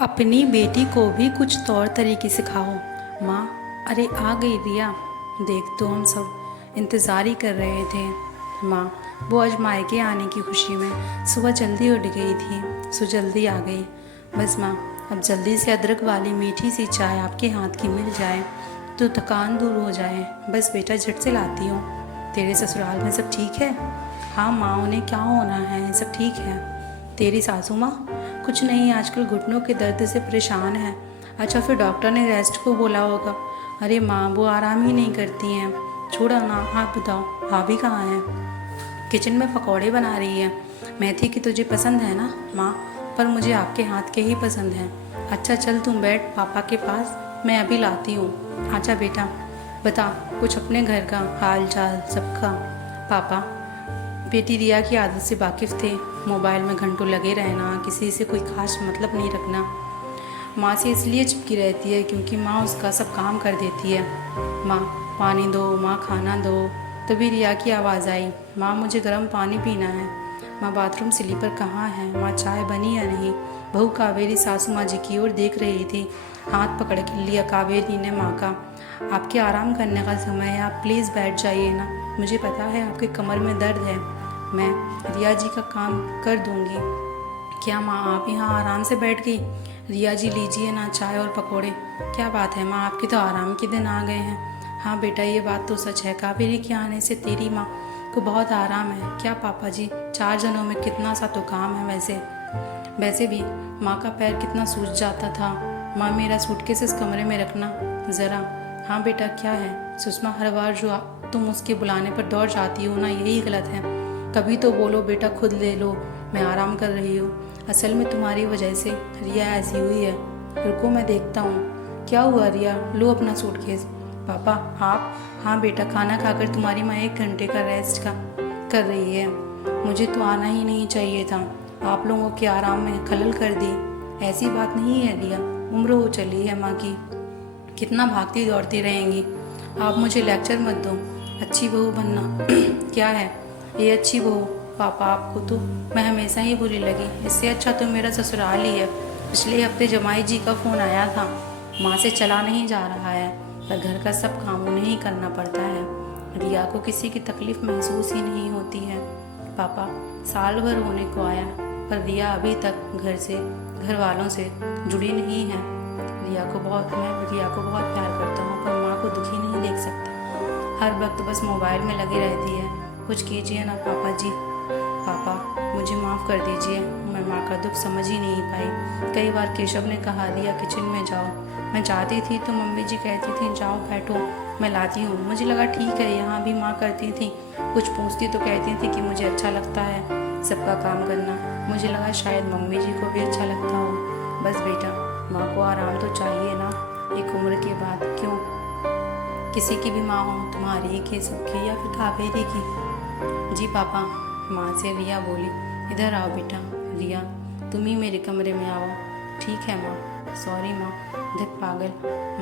अपनी बेटी को भी कुछ तौर तरीके सिखाओ। माँ, अरे आ गई रिया, देख तो हम सब इंतज़ार ही कर रहे थे। माँ, वो आज मायके आने की खुशी में सुबह जल्दी उठ गई थी, सो जल्दी आ गई। बस माँ, अब जल्दी से अदरक वाली मीठी सी चाय आपके हाथ की मिल जाए तो थकान दूर हो जाए। बस बेटा झट से लाती हूँ। तेरे ससुराल में सब ठीक है? हाँ माँ, उन्हें क्या होना है, सब ठीक है। तेरी सासू माँ? कुछ नहीं, आजकल घुटनों के दर्द से परेशान है। अच्छा, फिर डॉक्टर ने रेस्ट को बोला होगा। अरे माँ, वो आराम ही नहीं करती हैं। छोड़ो ना, आप बताओ भाभी कहाँ है? किचन में पकौड़े बना रही है। मेथी की तुझे पसंद है ना माँ? पर मुझे आपके हाथ के ही पसंद हैं। अच्छा चल, तुम बैठ पापा के पास, मैं अभी लाती हूँ। अच्छा बेटा, बता कुछ अपने घर का हाल चाल सबका। पापा, बेटी रिया की आदत से वाकिफ़ थे। मोबाइल में घंटों लगे रहना, किसी से कोई खास मतलब नहीं रखना। माँ से इसलिए चिपकी रहती है क्योंकि माँ उसका सब काम कर देती है। माँ, पानी दो, माँ खाना दो। तभी रिया की आवाज़ आई, माँ मुझे गर्म पानी पीना है। माँ, बाथरूम स्लीपर कहाँ है? माँ, चाय बनी या नहीं? बहू कावेरी सासू माँ जी की ओर देख रही थी। हाथ पकड़ के लिया कावेरी ने माँ का। आपके आराम करने का समय है, आप प्लीज़ बैठ जाइए ना। मुझे पता है आपके कमर में दर्द है, मैं रिया जी का काम कर दूंगी। क्या माँ, आप यहाँ आराम से बैठ गई? रिया जी, लीजिए ना चाय और पकोड़े। क्या बात है माँ, आपके तो आराम के दिन आ गए हैं। हाँ बेटा, ये बात तो सच है, कावेरी के आने से तेरी माँ को बहुत आराम है। क्या पापा जी, 4 जनों में कितना सा तो काम है। वैसे भी माँ का पैर कितना सूज जाता था। माँ, मेरा सूटकेस इस कमरे में रखना ज़रा। हाँ बेटा, क्या है? सुषमा, हर बार जो तुम उसके बुलाने पर दौड़ जाती हो ना, यही गलत है। कभी तो बोलो बेटा, खुद ले लो, मैं आराम कर रही हूँ। असल में तुम्हारी वजह से रिया ऐसी हुई है। रुको, मैं देखता हूँ। क्या हुआ रिया? लो अपना सूटकेस। पापा, आप? हाँ बेटा, खाना खाकर तुम्हारी माँ 1 घंटे का रेस्ट का कर रही है। मुझे तो आना ही नहीं चाहिए था, आप लोगों के आराम में खलल कर दी। ऐसी बात नहीं है रिया, उम्र हो चली है माँ की, कितना भागती दौड़ती रहेंगी। आप मुझे लेक्चर मत दो, अच्छी बहू बनना क्या है ये अच्छी बहू? पापा, आपको तो मैं हमेशा ही बुरी लगी, इससे अच्छा तो मेरा ससुराल ही है। पिछले हफ्ते जमाई जी का फ़ोन आया था, माँ से चला नहीं जा रहा है, पर घर का सब काम उन्हें ही करना पड़ता है। रिया को किसी की तकलीफ़ महसूस ही नहीं होती है। पापा, साल भर होने को आया, पर रिया अभी तक घर वालों से जुड़ी नहीं है। मैं रिया को बहुत प्यार करता हूँ, पर माँ को दुखी नहीं देख सकता। हर वक्त बस मोबाइल में लगी रहती है। कुछ कीजिए ना पापा जी। पापा, मुझे माफ़ कर दीजिए, मैं माँ का दुख समझ ही नहीं पाई। कई बार केशव ने कहा, रिया किचन में जाओ। मैं जाती थी तो मम्मी जी कहती थी, जाओ बैठो, मैं लाती हूँ। मुझे लगा ठीक है, यहाँ भी माँ करती थी। कुछ पूछती तो कहती थी कि मुझे अच्छा लगता है सबका काम करना। मुझे लगा शायद मम्मी जी को भी अच्छा लगता हो। बस बेटा, माँ को आराम तो चाहिए ना, एक उम्र के बाद। क्यों, किसी की भी माँ हो, तुम्हारी की, सबकी, या फिर कावेरी की? जी पापा, माँ से रिया बोली। इधर आओ बेटा। रिया, तुम ही मेरे कमरे में आओ। ठीक है माँ। सॉरी माँ। धत पागल,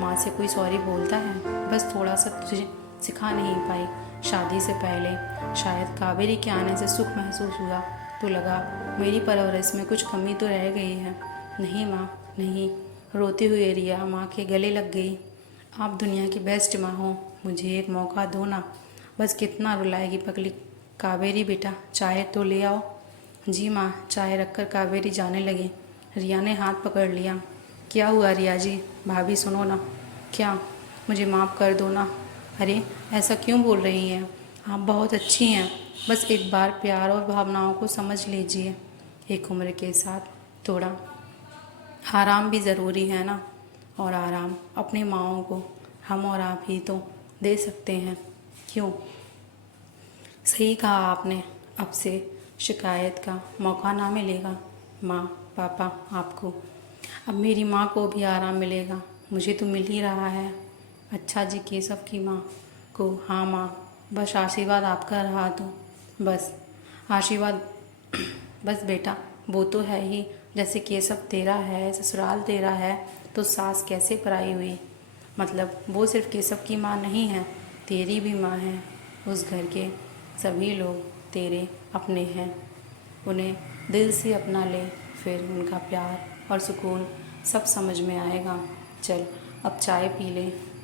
माँ से कोई सॉरी बोलता है? बस थोड़ा सा तुझे सिखा नहीं पाई। शादी से पहले शायद कावेरी के आने से सुख महसूस हुआ तो लगा मेरी परवरिश में कुछ कमी तो रह गई है। नहीं माँ, नहीं। रोती हुई रिया माँ के गले लग गई। आप दुनिया की बेस्ट माँ हो, मुझे एक मौका दो ना। बस कितना रुलाएगी पगली। कावेरी बेटा, चाय तो ले आओ। जी माँ। चाय रखकर कावेरी जाने लगी। रिया ने हाथ पकड़ लिया। क्या हुआ रिया जी? भाभी सुनो ना। क्या? मुझे माफ़ कर दो ना। अरे, ऐसा क्यों बोल रही हैं? आप बहुत अच्छी हैं, बस एक बार प्यार और भावनाओं को समझ लीजिए। एक उम्र के साथ थोड़ा आराम भी ज़रूरी है ना, और आराम अपनी माँओं को हम और आप ही तो दे सकते हैं। क्यों? सही कहा आपने, अब से शिकायत का मौका ना मिलेगा माँ पापा आपको। अब मेरी माँ को भी आराम मिलेगा, मुझे तो मिल ही रहा है। अच्छा जी, केशव की माँ को? हाँ माँ, बस आशीर्वाद आपका रहा तो बस आशीर्वाद। बस बेटा, वो तो है ही, जैसे केशव तेरा है, ससुराल तेरा है, तो सास कैसे पराई हुई? मतलब वो सिर्फ केशव की माँ नहीं है, तेरी भी माँ है। उस घर के सभी लोग तेरे अपने हैं, उन्हें दिल से अपना ले, फिर उनका प्यार और सुकून सब समझ में आएगा। चल अब चाय पी ले।